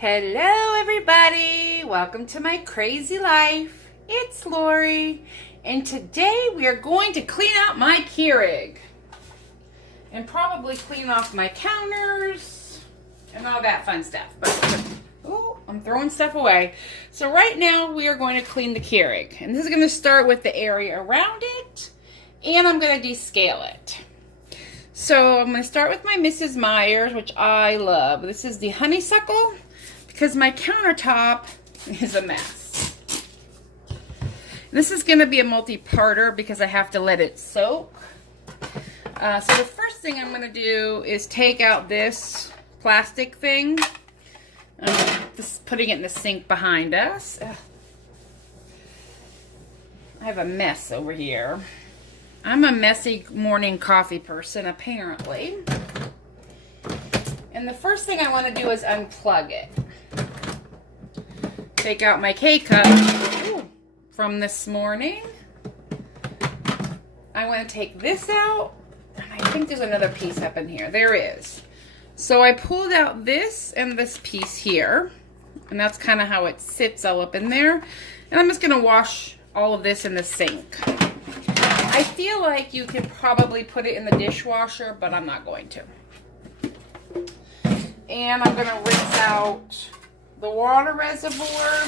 Hello everybody, welcome to my crazy life. It's Lori, and today we are going to clean out my Keurig and probably clean off my counters and all that fun stuff. But oh, I'm throwing stuff away. So right now we are going to clean the Keurig, and this is going to start with the area around it, and I'm going to descale it. So I'm going to start with my Mrs. Meyer's, which I love. This is the honeysuckle, because my countertop is a mess. This is going to be a multi-parter because I have to let it soak. So the first thing I'm going to do is take out this plastic thing. Just putting it in the sink behind us. Ugh. I have a mess over here. I'm a messy morning coffee person, apparently. And the first thing I want to do is unplug it. Take out my K-cup from this morning. I want to take this out. And I think there's another piece up in here. There is. So I pulled out this and this piece here. And that's kind of how it sits all up in there. And I'm just going to wash all of this in the sink. I feel like you could probably put it in the dishwasher, but I'm not going to. And I'm going to rinse out the water reservoir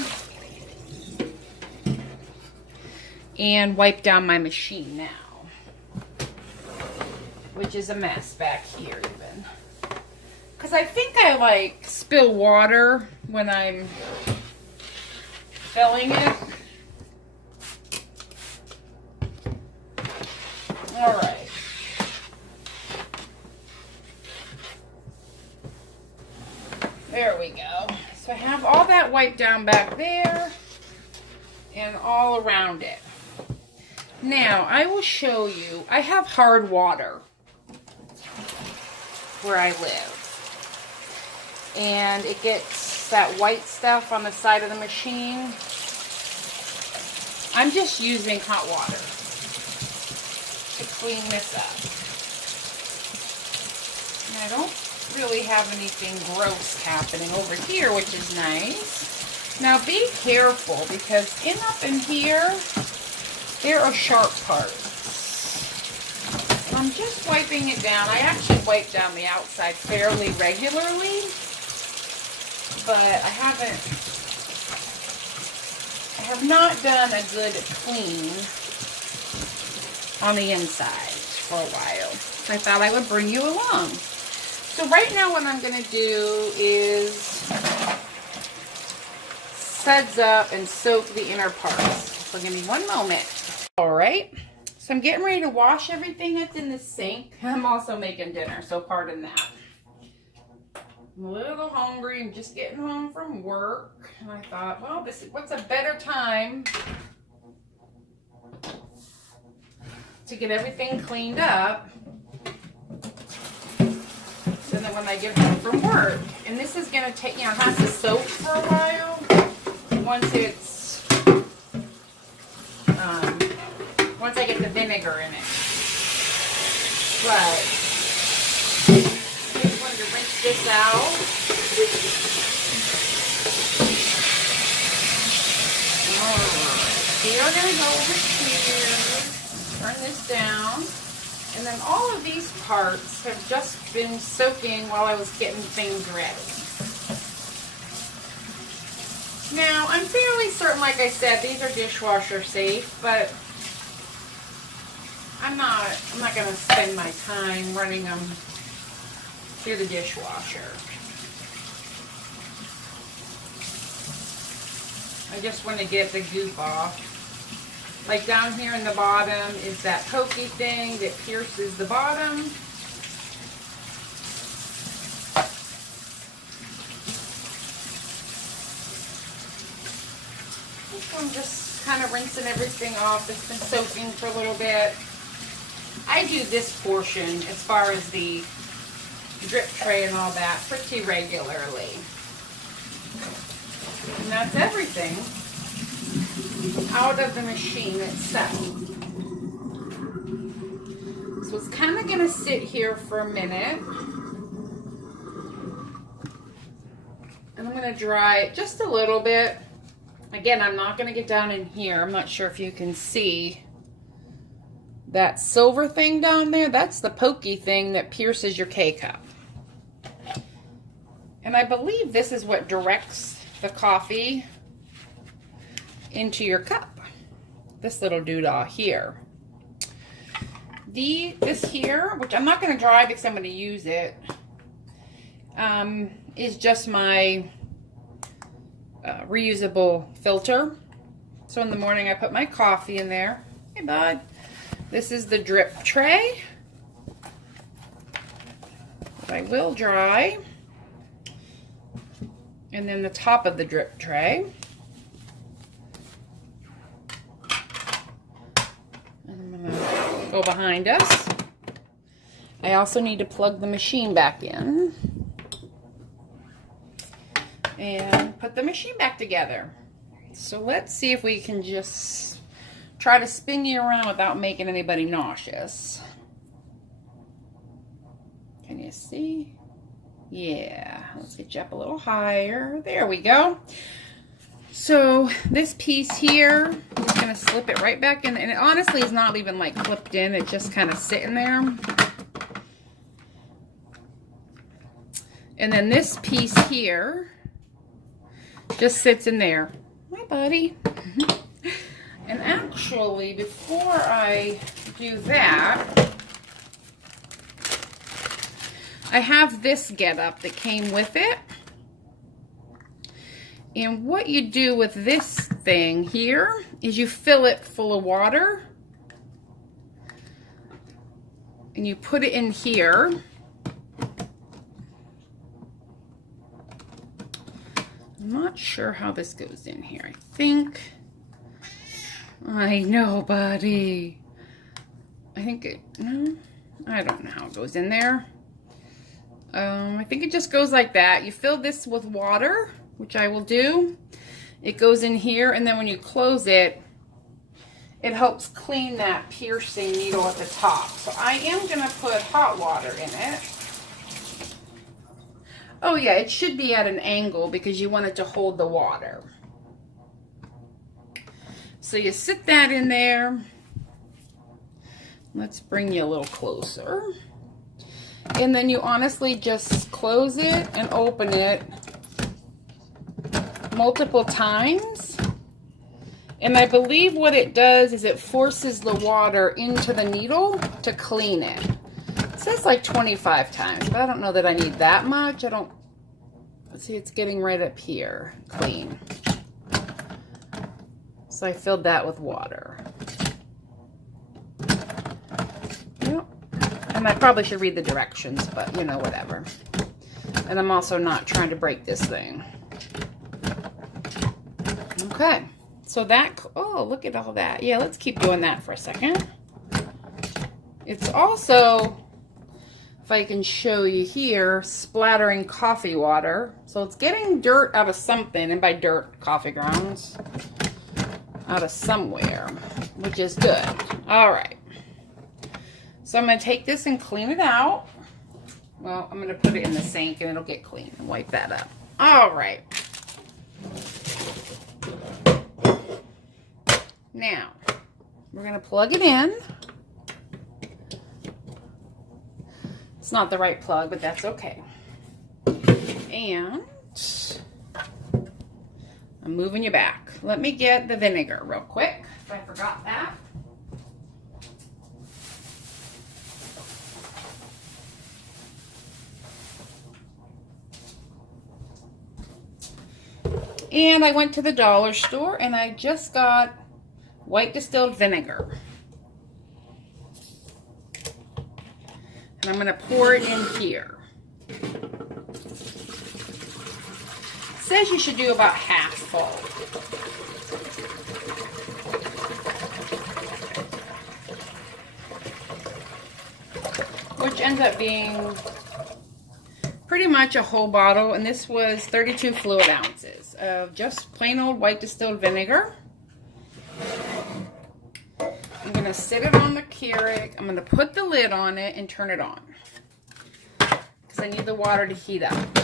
and wipe down my machine now, which is a mess back here even. Because I think I like spill water when I'm filling it. All right. There we go. So I have all that wiped down back there and all around it. Now, I will show you, I have hard water where I live. And it gets that white stuff on the side of the machine. I'm just using hot water to clean this up. And I don't really have anything gross happening over here, which is nice. Now be careful, because up in here there are sharp parts. And I'm just wiping it down. I actually wipe down the outside fairly regularly, but I have not done a good clean on the inside for a while. So I thought I would bring you along. So right now what I'm going to do is suds up and soak the inner parts. So give me one moment. Alright, so I'm getting ready to wash everything that's in the sink. I'm also making dinner, so pardon that. I'm a little hungry. I'm just getting home from work. And I thought, well, what's a better time to get everything cleaned up than when I get home from work. And this is going to take, it has to soak for a while once I get the vinegar in it. But I just wanted to rinse this out. Alright, so you're going to go over here, turn this down. And then all of these parts have just been soaking while I was getting things ready. Now, I'm fairly certain, like I said, these are dishwasher safe, but I'm not going to spend my time running them through the dishwasher. I just want to get the goop off. Like down here in the bottom is that pokey thing that pierces the bottom. I'm just kind of rinsing everything off. It's been soaking for a little bit. I do this portion as far as the drip tray and all that pretty regularly. And that's everything out of the machine itself. So it's kind of going to sit here for a minute. And I'm going to dry it just a little bit. Again, I'm not going to get down in here. I'm not sure if you can see that silver thing down there. That's the pokey thing that pierces your K-cup. And I believe this is what directs the coffee into your cup. This little doodah here. This here, which I'm not going to dry because I'm going to use it, is just my reusable filter. So in the morning I put my coffee in there. Hey bud. This is the drip tray that I will dry. And then the top of the drip tray. And I'm gonna go behind us. I also need to plug the machine back in. And put the machine back together. So let's see if we can just try to spin you around without making anybody nauseous. Can you see? Yeah, let's get you up a little higher. There we go. So this piece here, I'm just gonna slip it right back in, and it honestly is not even like clipped in, it's just kind of sitting there. And then this piece here just sits in there. Hi, buddy. And actually, before I do that, I have this get up that came with it. And what you do with this thing here is you fill it full of water. And you put it in here. I'm not sure how this goes in here. I think, I know, buddy. I think it, no, I don't know how it goes in there. I think it just goes like that. You fill this with water, which I will do. It goes in here, and then when you close it, it helps clean that piercing needle at the top. So I am gonna put hot water in it. Oh yeah, it should be at an angle because you want it to hold the water. So you sit that in there. Let's bring you a little closer. And then you honestly just close it and open it multiple times. And I believe what it does is it forces the water into the needle to clean it. It says like 25 times, but I don't know that I need that much. Let's see, it's getting right up here, clean. So I filled that with water. Yep. And I probably should read the directions, but you know, whatever. And I'm also not trying to break this thing. Okay, so that, oh, look at all that. Yeah, let's keep doing that for a second. It's also, if I can show you here, splattering coffee water. So it's getting dirt out of something, and by dirt, coffee grounds, out of somewhere, which is good. All right. So I'm going to take this and clean it out. Well, I'm going to put it in the sink and it'll get clean and wipe that up. All right. Now, we're going to plug it in. It's not the right plug, but that's okay. And I'm moving you back. Let me get the vinegar real quick, if I forgot that. And I went to the dollar store and I just got white distilled vinegar. And I'm going to pour it in here. It says you should do about half full. Which ends up being pretty much a whole bottle, and this was 32 fluid ounces of just plain old white distilled vinegar. I'm going to sit it on the Keurig. I'm going to put the lid on it and turn it on because I need the water to heat up.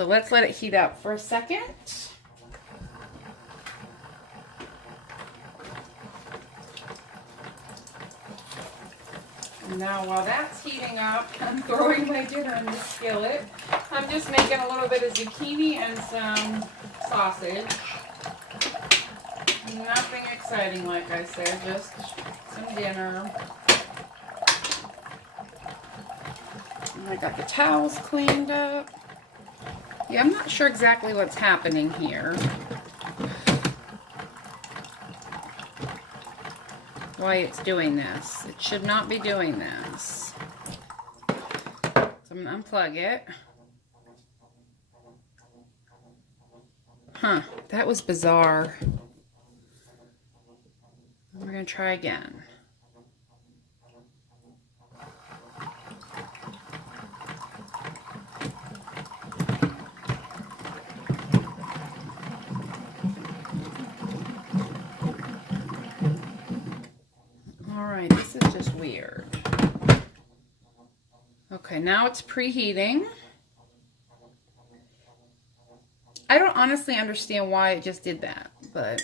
So let's let it heat up for a second. Now while that's heating up, I'm throwing my dinner in the skillet. I'm just making a little bit of zucchini and some sausage. Nothing exciting, like I said, just some dinner. And I got the towels cleaned up. Yeah, I'm not sure exactly what's happening here. Why it's doing this. It should not be doing this. So I'm going to unplug it. Huh, that was bizarre. We're going to try again. Alright, this is just weird. Okay, now it's preheating. I don't honestly understand why it just did that, but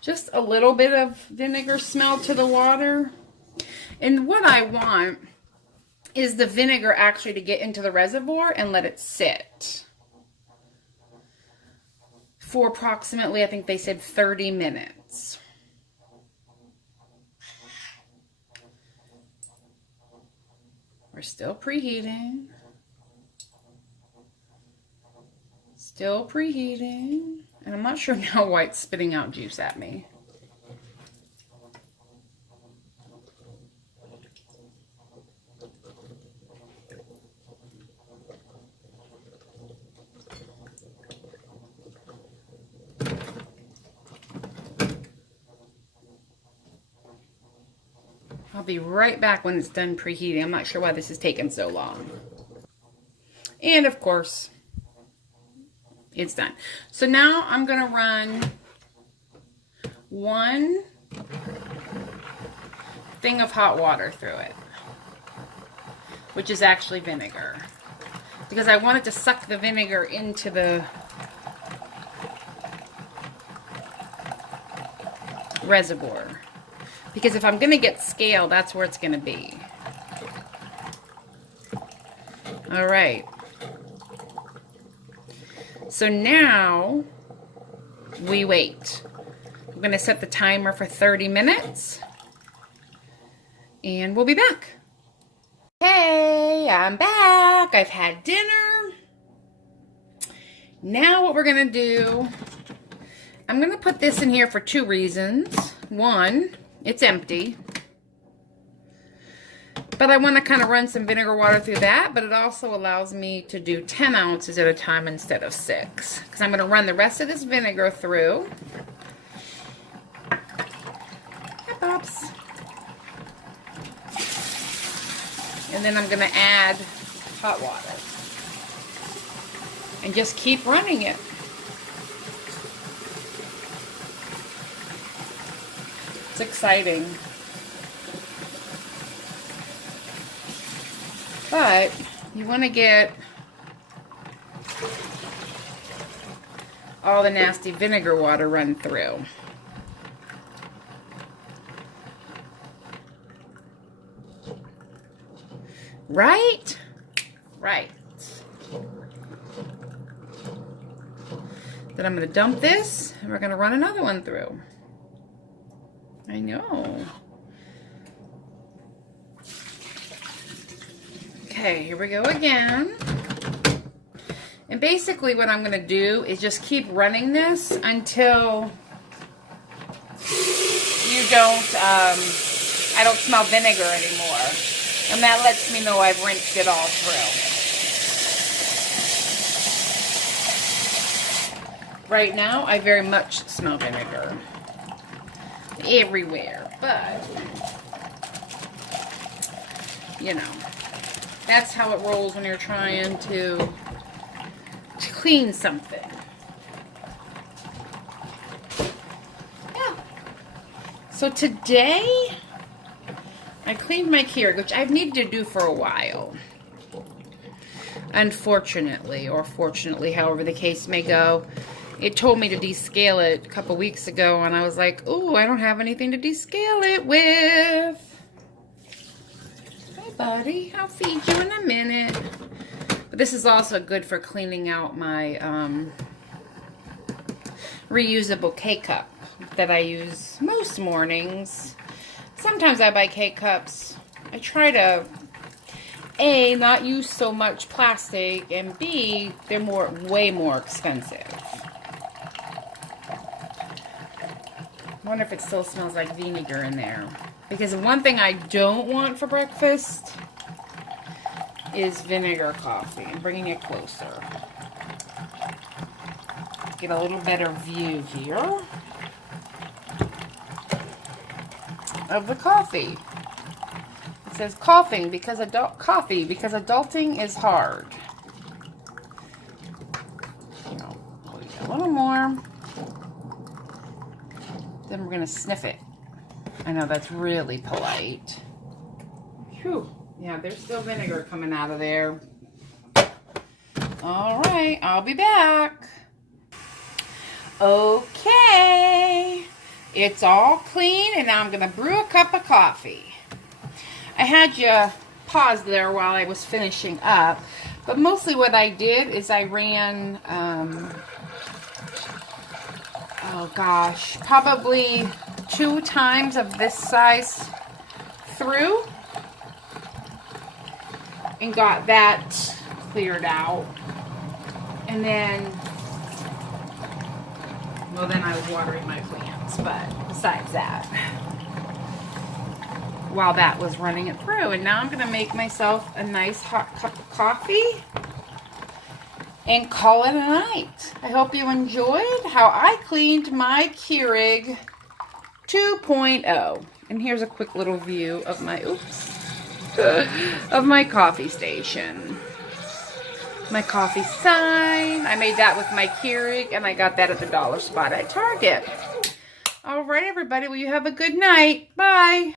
just a little bit of vinegar smell to the water. And what I want is the vinegar actually to get into the reservoir and let it sit for approximately, I think they said 30 minutes. We're still preheating. Still preheating. And I'm not sure now why it's spitting out juice at me. I'll be right back when it's done preheating. I'm not sure why this is taking so long. And of course, it's done. So now I'm going to run 1 thing of hot water through it, which is actually vinegar, because I want it to suck the vinegar into the reservoir. Because if I'm going to get scale, that's where it's going to be. All right. So now we wait. I'm going to set the timer for 30 minutes. And we'll be back. Hey, I'm back. I've had dinner. Now what we're going to do, I'm going to put this in here for 2 reasons. One, it's empty, but I want to kind of run some vinegar water through that, but it also allows me to do 10 ounces at a time instead of 6, because I'm going to run the rest of this vinegar through. Hi, Pops. And then I'm going to add hot water and just keep running it. It's exciting. But you want to get all the nasty vinegar water run through. Right? Right. Then I'm going to dump this and we're going to run another one through. I know. Okay, here we go again. And basically what I'm going to do is just keep running this until you don't, I don't smell vinegar anymore. And that lets me know I've rinsed it all through. Right now, I very much smell vinegar everywhere, but you know, that's how it rolls when you're trying to clean something. Yeah. So today I cleaned my Keurig, which I've needed to do for a while. Unfortunately, or fortunately, however the case may go. It told me to descale it a couple weeks ago, and I was like, ooh, I don't have anything to descale it with. Hey, buddy, I'll feed you in a minute. But this is also good for cleaning out my reusable K-cup that I use most mornings. Sometimes I buy K-cups. I try to, A, not use so much plastic, and B, they're way more expensive. I wonder if it still smells like vinegar in there. Because one thing I don't want for breakfast is vinegar coffee. I'm bringing it closer. Get a little better view here of the coffee. It says coffee because adulting is hard. A little more. Then we're gonna sniff it. I know that's really polite. Whew. Yeah, there's still vinegar coming out of there. All right, I'll be back. Okay, it's all clean, and now I'm gonna brew a cup of coffee. I had you pause there while I was finishing up, but mostly what I did is I ran, oh gosh, probably 2 times of this size through and got that cleared out. And then, well, then I was watering my plants, but besides that, while that was running it through. And now I'm going to make myself a nice hot cup of coffee and call it a night. I hope you enjoyed how I cleaned my Keurig 2.0. And here's a quick little view of my, of my coffee station. My coffee sign. I made that with my Keurig, and I got that at the dollar spot at Target. All right, everybody. Well, you have a good night. Bye.